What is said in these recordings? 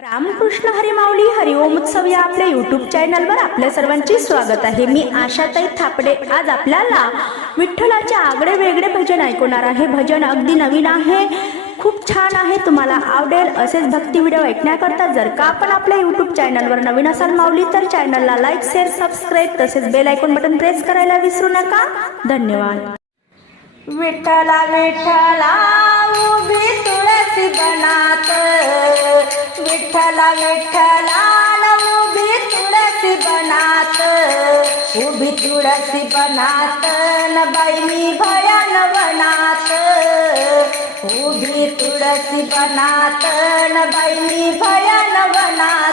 रामकृष्ण हरिमाऊली हरिओम उत्सव या आपल्या युट्यूब चॅनलवर आपल्या सर्वांचे स्वागत आहे. मी आशाताई थापडे. आज आपल्याला विठ्ठलाचे आगळे वेगळे भजन ऐकवणार आहे. भजन अगदी नवीन आहे. खूप छान आहे. तुम्हाला आवडेल असेच भक्ती व्हिडिओ ऐकण्याकरता जर का आपण आपल्या युट्यूब चॅनलवर नवीन असाल माऊली तर चॅनलला लाईक शेअर सबस्क्राईब तसेच बेल ऐकून बटन प्रेस करायला विसरू नका. धन्यवाद. विठ्ठला विठ्ठला उभी तुळसी विठ्ठला विठ्ठला उभी तुळसी बनात उभी तुळसी बनात न बाई मी भयान वनात. उभी तुळसी बनात न बाई मी भयान वनात.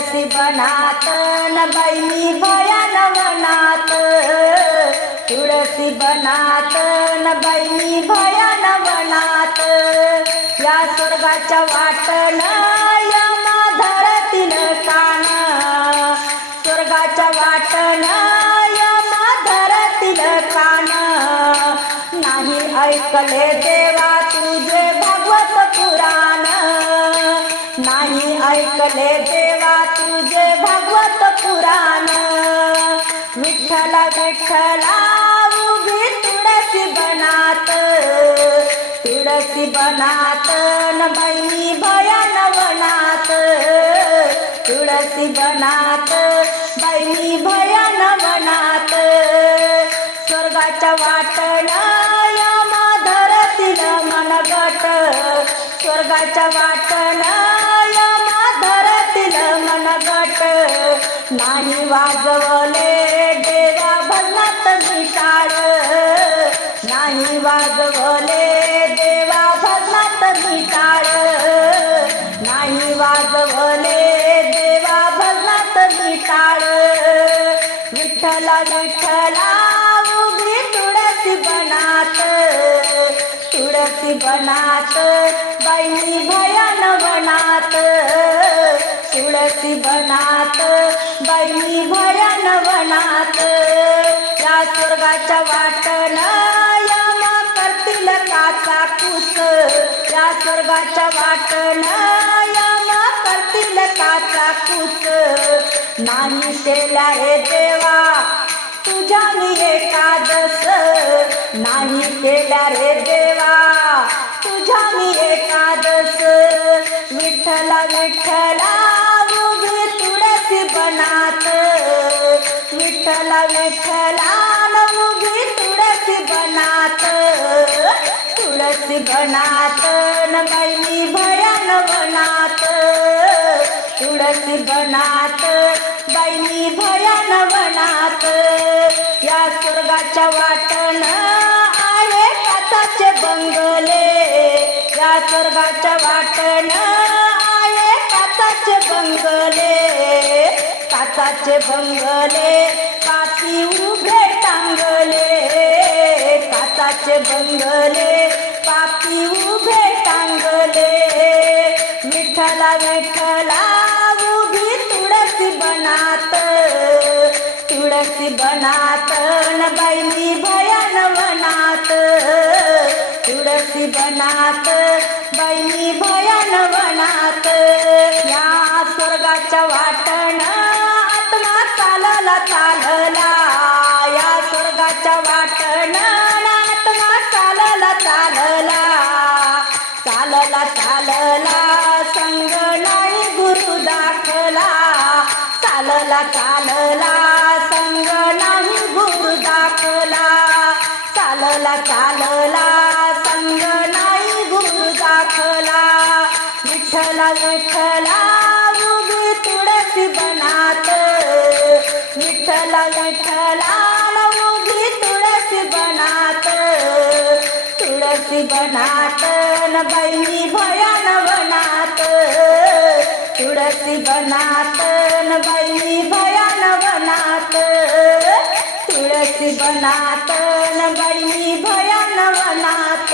तुळसी बनात न बैनी मी भयान वनात तुळसी बनात न बैनी मी भयान वनात या स्वर्गाच्या वाटन यमा धरतील कान स्वर्गाच्या वाटन यमा धरतील कान नाही ऐकले देवा तुझे भगवत पुराण. ऐकले देवा तुझे भगवत पुराण. विठ्ठला विठ्ठला उभी तुळसी बनात. तुळसी बनात न बाई भयान वनात. तुळसी बनात बाई भयान वनात. स्वर्गाच्या वाटण यमा धरतील मनगट. स्वर्गाच्या वाटण नाही वाजवले देवा भजनात मिटाळ नाही वाजवले देवा भजनात मिटाळ नाही वाजवले देवा भजनात मिटाळ विठ्ठला विठ्ठला उभी तुळसी बनात. तुळसी बनात बाई भयान बनात बनात बाई भयान वनात. या स्वर्गाच्या वाटण यमा करतील काचा कुस या स्वर्गाच्या वाटण यमा करतील काचा कुस नाही केल्या हे देवा तुझ्या मी एकादस. नाही केल्या रे देवा तुझ्या मी एकादस. विठ्ठला विठ्ठल. बनात न बाई भयान वनात. तुळसी बनात बाईनी भयान वनात. या स्वर्गाच्या वाटण आहे काचाचे बंगले. या स्वर्गाच्या वाटण आहे काचाचे बंगले. काचाचे बंगले काची उभे टांगले. काचाचे बंगले विठ्ठला विठ्ठला उभी तुळसी बनात. तुळसी बनात न बाई भयान वनात. तुळसी बनात बाई भयान वनात. या स्वर्गाच्या वाटण आत्मा चालला चालला. या स्वर्गाच्या वाटण आत्मा चालला चालला. चालला चालला. चालला चालला संग नाही गुरु दाखला. चालला चालला संग नाही गुरु दाखला. विठ्ठला विठ्ठला उभी तुळसी बनात. विठ्ठला विठ्ठला उभी तुळसी बनात. तुळसी बनात न बाई भयान बनात तुळसी बनात न बाई भयान वनात. तुळसी बनात न बाई भयान वनात.